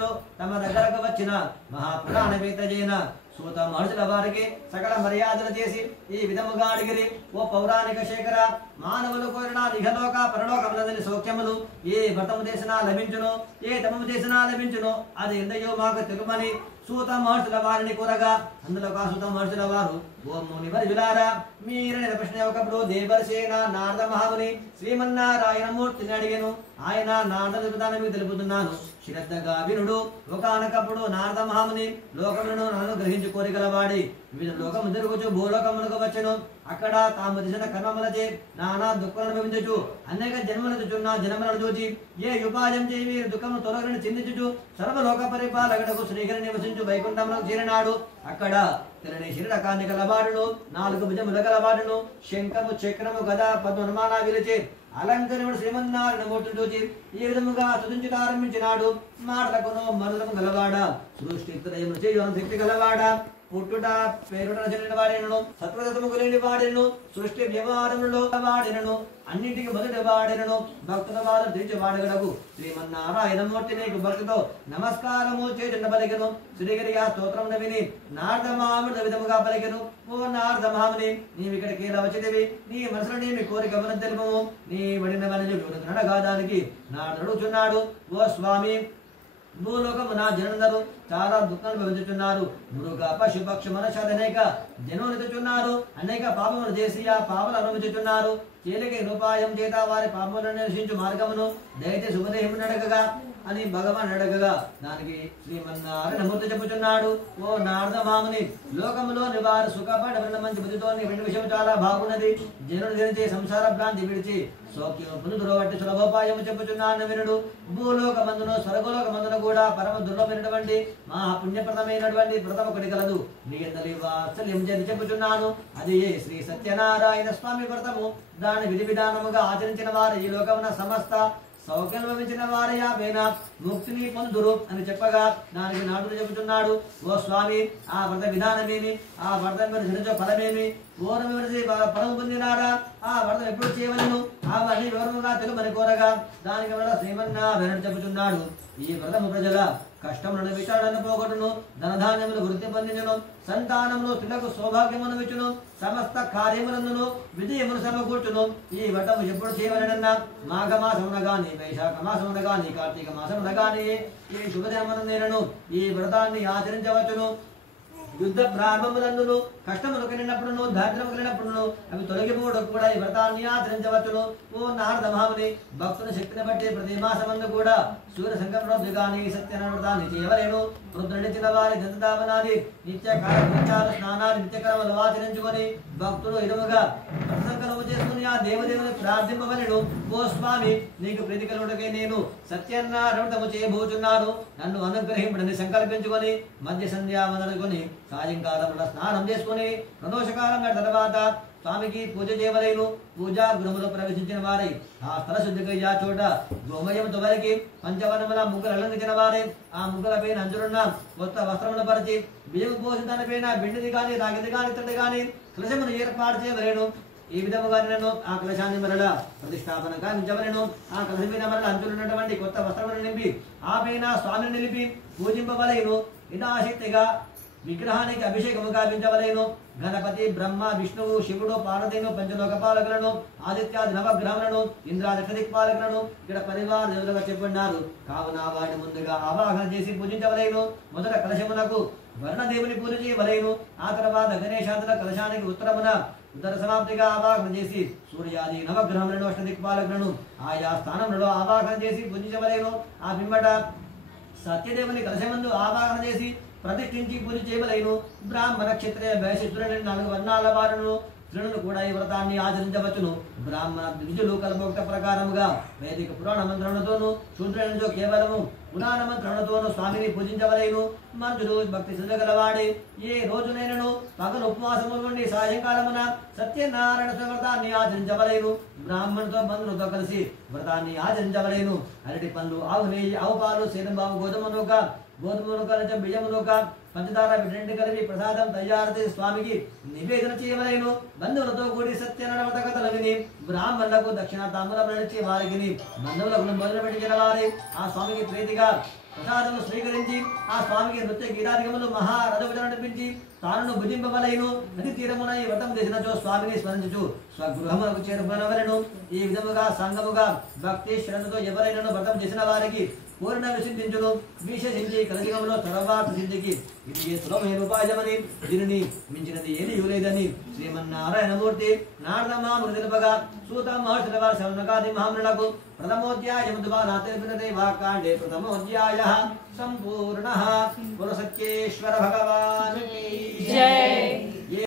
మహర్షులు తమ దగ్గరకు వచ్చిన మహాపురాణవేత్తజైన సూత మహర్షుల వారికి సకల మర్యాదలు చేసి ఈ విధముగా అడిగిరి. ఓ పౌరాణిక శేఖర, మానవులు కోరిన ఇహలోక పరలోకములందరి సౌఖ్యములు ఏ వ్రతము చేసినా లభించును, ఏ తమము చేసినా లభించును, అది ఎందయో మాకు తెలుమని సూత మహర్షుల వారిని కోరగా అందులో సూత మహర్షుల వారు ఓ మునివర్యులారా, మీరని ప్రశ్న ఒకప్పుడు దేవర్షేన నారద మహాముని శ్రీమన్నారాయణమూర్తిని అడిగాను. ఆయన నారద విధానం మీకు తెలుపుతున్నాను, శ్రద్ధగా వినుడు. ఒకనకప్పుడు నారద మహాముని లోకములను అనుగ్రహించు కోరికలవాడి వివిధ లోకము తిరుగుచు భూలోకములకు వచ్చెను. అక్కడ తాము చేసిన కర్మములచే నానా దుఃఖాలను అనుభవించుచు అనేక జన్మలను జన్మలను చూచి ఏ ఉపాయం చేయి వీరి దుఃఖము తొలగని చిందించుచు సర్వలోక పరిపాలకుడకు శ్రీహరి నివసించు వైకుంఠములకు చేరినాడు. అక్కడ తెలని శరీరకాన్ని గలవాడును, 4 భుజముల గలవాడును, శంఖము చక్రము గదా పద్మనుమాన విలిచే అలంకరణుడు శ్రీమన్నారాయణ మూర్తిని చూచి ఈ విధముగా స్తుతించుటారంభించినాడు. మాటలకును మనులకు గలవాడా, సృష్టి త్రయమును చేయు శక్తి గలవాడా, పుట్టుట పేరుట చెందిన వాడినను, సత్వతము కలిగిన వాడినను, సృష్టి వ్యవహారములో వాడినను, అన్నింటికి మొదటి వాడినను, భక్తుల వారు తీర్చి వాడగడకు శ్రీమన్నారాయణమూర్తి నీకు భక్తితో నమస్కారము చేయుట పలికెను. శ్రీగిరి ఆ స్తోత్రమును విని నారద మహాముని విధముగా పలికెను. ఓ నారద మహాముని, నీవు ఇక్కడికి ఎలా వచ్చినవి? నీ మనసులో నీ కోరికను తెలుపము. నీ వడిన నడగాదానికి నారదుడు అడుగుచున్నాడు. ఓ స్వామి, భూలోకము నా జనులందరూ చాలా దుఃఖాలు భవించుతున్నారు. మృగ పశు పక్షు మనుష్య అనేక జనులు ఎదుగుతున్నారు. అనేక పాపములు చేసి ఆ పాపలు అనుభవించుతున్నారు. తేలిక ఉపాయం చేత వారి పాపములను నిరసించు మార్గమును దయచేసి ఉపదేశమును అడగగా అని భగవాన్ అడగగా దానికి శ్రీమన్నారాయణమూర్తి చెప్పుచున్నాడు. ఓ నారద మహాముని, లోకములోని వారు సుఖపడ మంచి బుద్ధితో విన్న విషయం చాలా బాగున్నది. జనులు ధరించే సంసార భ్రాంతి విడిచి సౌఖ్యం పునుదురు వంటి సులభోపాయము చెప్పుచున్నాను వినుడు. భూలోక మందును స్వర్గలోక మందును కూడా పరమ దుర్లభమైనటువంటి మహాపుణ్యప్రదమైనటువంటి వ్రతం ఒకటి కలదు. మీ అందరి వాత్సల్యం చేసి చెప్పుచున్నాను. అది శ్రీ సత్యనారాయణ స్వామి వ్రతము. దాని విధి విధానముగా ఆచరించిన వారు ఈ లోకమున సమస్త సౌఖ్యం లభించిన వారి యాపైన ముక్తిని పొందుదురు అని చెప్పగా దానికి నాటుడు చెబుతున్నాడు. ఓ స్వామి, ఆ వ్రత విధానమేమి? ఆ వ్రతం ధరించే ఫలమేమి? పూర్వం ఫలము పొందినారా? ఆ వ్రతం ఎప్పుడు చేయవలను? అవన్నీ వివరముగా తెలుపని కోరగా దానికి వల్ల శ్రీమన్నారాయణ చెబుతున్నాడు. ఈ వ్రతము ప్రజల కష్టములను విచారణను పోగొట్టును, ధనధాన్యములు వృద్ధి పొందించును, సంతానములు పిల్లకు సౌభాగ్యమును విచ్చును, సమస్త కార్యములందును విజయమును సమకూర్చును. ఈ వ్రతము ఎప్పుడు చేయవలనన్నా మాఘమాసమున గాని, వైశాఖ మాసమున గాని, కార్తీక మాసమున గాని ఈ శుభదినమున నేలను ఈ వ్రతాన్ని ఆచరించవచ్చును. యుద్ధ ప్రారంభములందును కష్టములు కలిగినప్పుడును దారిద్రము కలిగినప్పుడును అవి తొలగిపోవడం కూడా ఈ వ్రతాన్ని ఆచరించవచ్చును. ఓ నారద మహాముని, భక్తుల శక్తిని బట్టి ప్రతి మాసమందు కూడా సూర్య సంకల్ప గాని సత్యనారాయణ వ్రతాన్ని చేయవలేను. రుద్రనిచ్చిన వారి దంతదావనాన్ని నిత్యకాల స్నానాన్ని నిత్యకరములు ఆచరించుకొని భక్తులు ఇదముగా సంకల్పం చేసుకుని ఆ దేవదేవుని ప్రార్థింపవలెను. ఓ స్వామి, నీకు ప్రీతి కలుగుటకే నేను సత్యనారాయణ వ్రతము చేయబోచున్నాను. నన్ను అనుగ్రహింపడని సంకల్పించుకొని మధ్య సంధ్యావనలుకొని సాయంకాలంలో స్నానం చేసుకుని ప్రదోషకాలం తర్వాత స్వామికి పూజ చేయవలేను. పూజా గృహములో ప్రవేశించిన వారి ఆ స్థల శుద్ధిగా ఆ చోట గోమయంతో వరకు పంచవర్ణముల ముగ్గులు అలంకరించిన వారి ఆ ముగ్గుల పైన అంచులున్న కొత్త వస్త్రములు పరిచి బియ్యం పోసిన దానిపైన బిండిది గాని రాగిది గాని ఇతడి గాని కలశమును ఏర్పాటు చేయవలేను. ఈ విధముగా నేను ఆ కలశాన్ని మరల ప్రతిష్టాపన గావించవలను. ఆ కలశ మీద మరల అంచులున్నటువంటి కొత్త వస్త్రములను నింపి ఆ పైన స్వామిని నిలిపి పూజింపవలేను. యథాశక్తిగా విగ్రహానికి అభిషేకము గావించవలేను. గణపతి, బ్రహ్మ, విష్ణువు, శివుడు, పార్వతీను, పంచలోక పాలకులను, ఆదిత్యాది నవగ్రహములను, ఇంద్రాది దిక్పాలకులను ఇక్కడ పరివార దేవులుగా చెప్పున్నారు. కావున వాడిని ముందుగా ఆవాహన చేసి పూజించవలేను. మొదట కలశమునకు వర్ణదేవుని పూజ చేయవలేను. ఆ తర్వాత గణేశాదుల కలశానికి ఉత్తరమున ఉత్తర సమాప్తిగా ఆవాహన చేసి సూర్యాది నవగ్రహములను, అష్టదిక్పాలకులను ఆయా స్థానములలో ఆవాహన చేసి పూజించవలేను. ఆ పిమ్మట సత్యదేవుని కలశమందు ఆవాహన చేసి ప్రతిష్ఠించి పూజ చేయవలేను. బ్రాహ్మణ, క్షత్రియ, వైశ్యులని 4 వర్ణాల వారును స్త్రీలను కూడా ఈ వ్రతాన్ని ఆచరించవచ్చును. బ్రాహ్మణ ద్విజులు కల్పోక్త ప్రకారముగా వైదిక పురాణ మంత్రములతోనూ, శూద్రులతో కేవలము పురాణ మంత్రములతోనూ స్వామిని పూజించవలేను. మనుషులు భక్తి శ్రద్ధ గలవాడి ఏ రోజునైనను పగలు ఉపవాసము నుండి సాయంకాలమున సత్యనారాయణ వ్రతాన్ని ఆచరించవలేను. బ్రాహ్మణుతో బంధువులతో కలిసి వ్రతాన్ని ఆచరించవలేను. అరటి పండ్లు, ఆవు నెయ్యి, ఆవు పాలు, సేనంబాబు, గోధుమ నూక, బియ్యము నూక, పంచదార రెండు కలిపి ప్రసాదం తయారు చేసి స్వామికి నివేదన చేయవలేను. బంధువులతో కూడి సత్యనారాయణ వ్రత కథలు విని బ్రాహ్మణులకు దక్షిణ తాంబూలం నడిచి వారికి బంధువులకు భోజనం పెట్టిన వారి ఆ స్వామికి ప్రీతిగా ప్రసాదము స్వీకరించి ఆ స్వామికి నృత్య గీతాదికములు మహారథభుజం నడిపించి తాను భుజింపవలైను నది తీరమున ఈ వ్రతం చేసినచో స్వామిని స్మరించుచు స్వగృహమునకు చేరుకునవలెను. ఈ విధముగా సంగముగా భక్తి శ్రద్ధతో ఎవరైనా వ్రతం చేసిన వారికి పూర్ణ విసిద్ధించును. విశేషించి కలియుగంలో తర్వాత సిద్ధికి ఇది ఏ సులభమైన ఉపాయమని దీనిని మించినది ఏది లేదని శ్రీమన్నారాయణమూర్తి నారదమామును తెలుపగా సూత మహర్షుల వారి శరణకాది మహామునులకు ప్రథమోధ్యాయముద్వానాథేర్పినదే వాకాండే ప్రథమోధ్యాయః సంపూర్ణః. పురసత్యేశ్వర భగవాన్ జై.